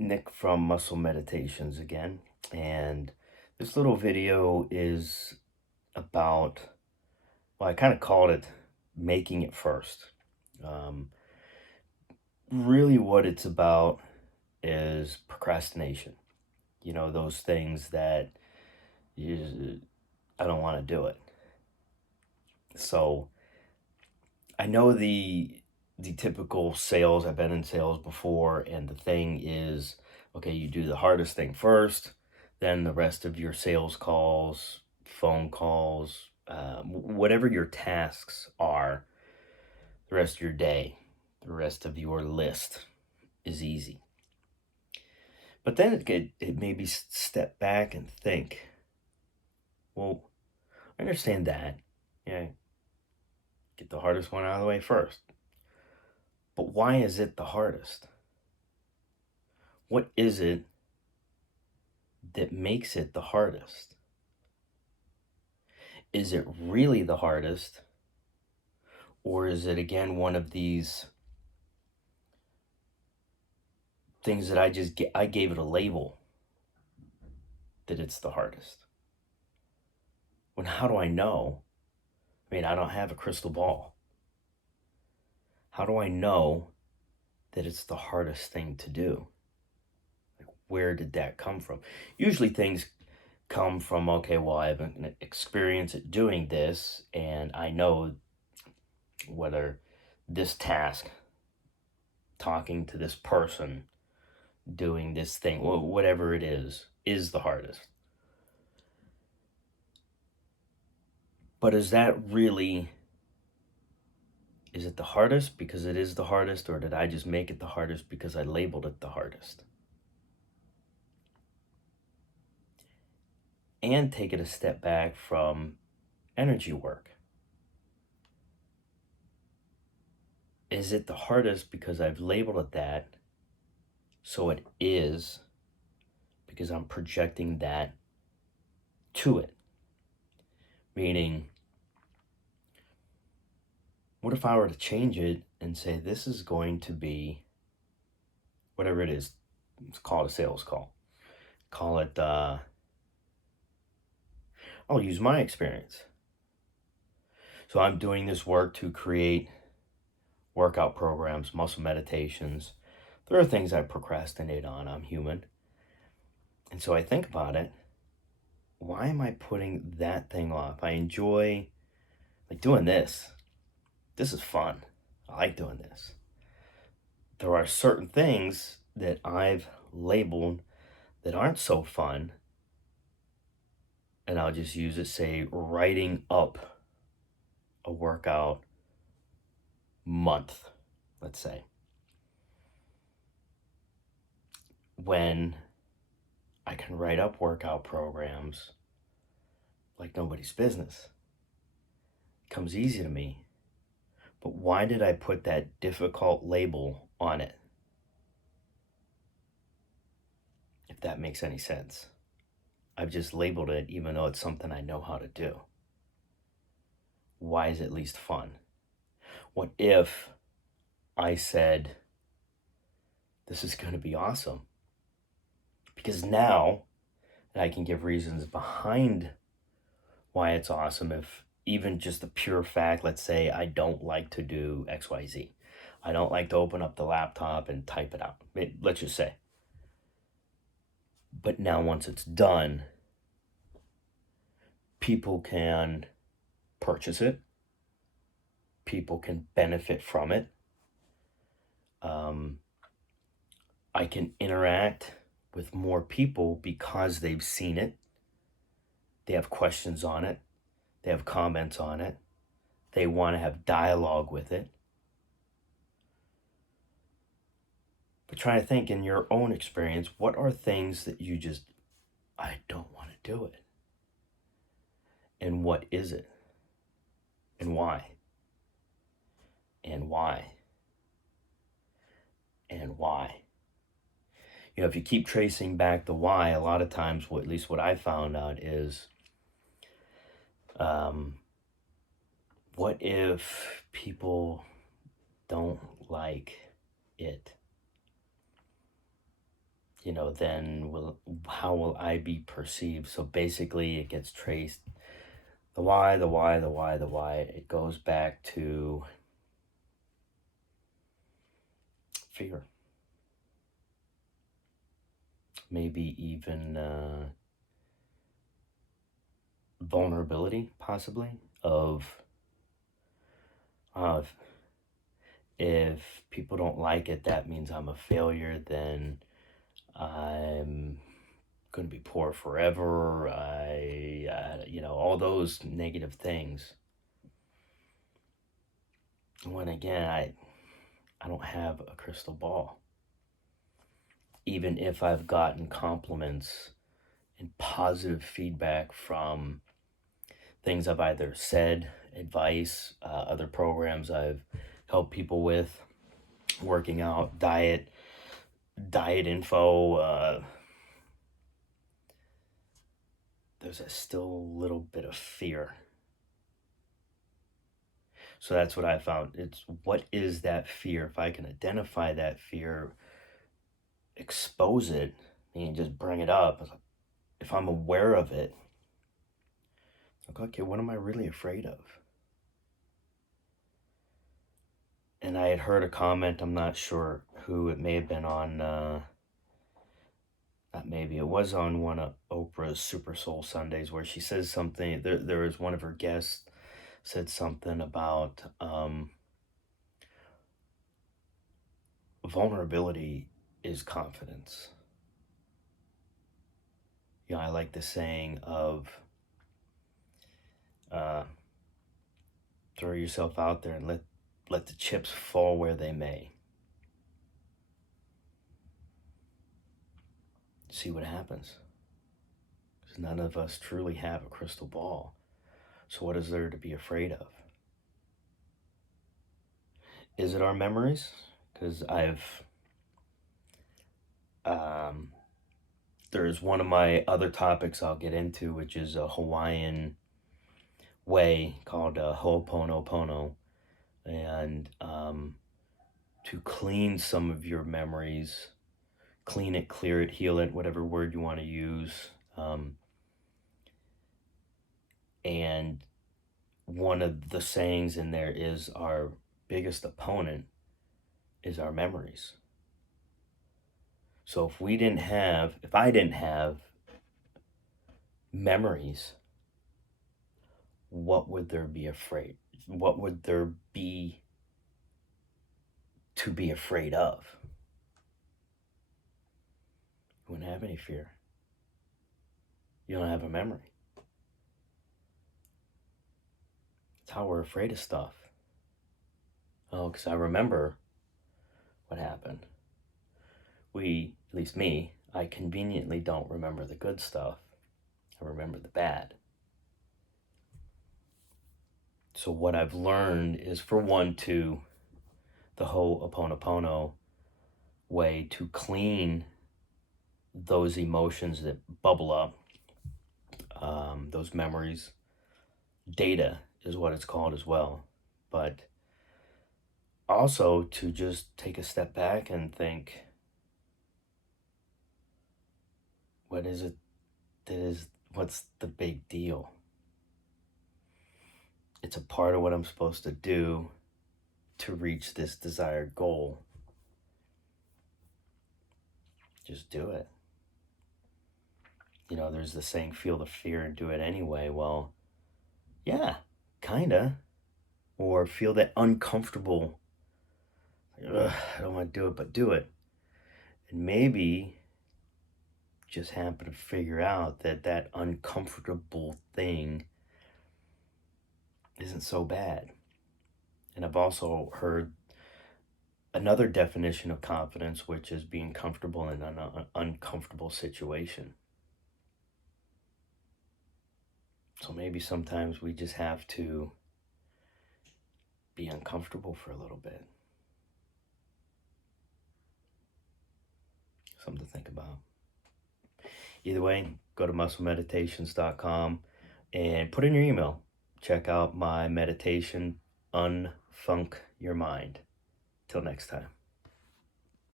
Nick from Muscle Meditations again, and this little video is about, well, I kind of called it making it first. Um, Really, what it's about is procrastination. You know, those things that I don't want to do it. So I know the typical sales. I've been in sales before, and the thing is, okay, you do the hardest thing first, then the rest of your sales calls, phone calls, whatever your tasks are, the rest of your day, the rest of your list is easy. But then it made me step back and think, well, I understand that. Yeah, get the hardest one out of the way first. But why is it the hardest? What is it that makes it the hardest? Is it really the hardest? Or is it, again, one of these things that I gave it a label that it's the hardest? When how do I know? I mean, I don't have a crystal ball. How do I know that it's the hardest thing to do? Like, where did that come from? Usually things come from, okay, well, I have an experience at doing this, and I know whether this task, talking to this person, doing this thing, whatever it is the hardest. But is it the hardest because it is the hardest, or did I just make it the hardest because I labeled it the hardest? And take it a step back from energy work. Is it the hardest because I've labeled it that, so it is, because I'm projecting that to it? Meaning, what if I were to change it and say, this is going to be whatever it is? Let's call it a sales call. Call it, I'll use my experience. So I'm doing this work to create workout programs, muscle meditations. There are things I procrastinate on. I'm human. And so I think about it. Why am I putting that thing off? I enjoy like doing this. This is fun. I like doing this. There are certain things that I've labeled that aren't so fun. And I'll just use it, say, writing up a workout month, let's say. When I can write up workout programs like nobody's business. It comes easy to me. But why did I put that difficult label on it? If that makes any sense. I've just labeled it even though it's something I know how to do. Why is it at least fun? What if I said, this is going to be awesome? Because now I can give reasons behind why it's awesome. If even just the pure fact, let's say I don't like to do XYZ. I don't like to open up the laptop and type it out. Let's just say. But now once it's done, people can purchase it. People can benefit from it. I can interact with more people because they've seen it. They have questions on it. They have comments on it. They want to have dialogue with it. But try to think in your own experience, what are things that you just, I don't want to do it? And what is it? And why? And why? And why? You know, if you keep tracing back the why, a lot of times, at least what I found out is, what if people don't like it? then how will I be perceived? So basically it gets traced. The why, the why, the why, the why. It goes back to fear. Maybe even vulnerability, possibly, of uh, if people don't like it, that means I'm a failure, then I'm going to be poor forever. All those negative things. When again, I don't have a crystal ball. Even if I've gotten compliments and positive feedback from things I've either said, advice, other programs I've helped people with, working out, diet info, there's still a little bit of fear. So that's what I found. It's what is that fear? If I can identify that fear, expose it, and just bring it up. If I'm aware of it, like, okay, what am I really afraid of? And I had heard a comment, I'm not sure who, it may have been on, not maybe, it was on one of Oprah's Super Soul Sundays, where she says something, there was one of her guests said something about vulnerability is confidence. I like the saying of throw yourself out there and let the chips fall where they may. See what happens. Because none of us truly have a crystal ball. So what is there to be afraid of? Is it our memories? Because there's one of my other topics I'll get into, which is a Hawaiian way called Ho-oponopono. And to clean some of your memories, clean it, clear it, heal it, whatever word you want to use. And one of the sayings in there is our biggest opponent is our memories. So if I didn't have memories, what would there be afraid? What would there be to be afraid of? You wouldn't have any fear. You don't have a memory. It's how we're afraid of stuff. Oh, because I remember what happened. At least me, I conveniently don't remember the good stuff. I remember the bad. So what I've learned is, for one, the Ho-oponopono way to clean those emotions that bubble up, those memories. Data is what it's called as well. But also to just take a step back and think, what's the big deal? It's a part of what I'm supposed to do to reach this desired goal. Just do it. There's the saying, feel the fear and do it anyway. Well, yeah, kinda. Or feel that uncomfortable, I don't want to do it, but do it. And maybe just happen to figure out that uncomfortable thing isn't so bad. And I've also heard another definition of confidence, which is being comfortable in an uncomfortable situation. So maybe sometimes we just have to be uncomfortable for a little bit. Something to think about. Either way, go to musclemeditations.com and put in your email. Check out my meditation, Unfunk Your Mind. Till next time.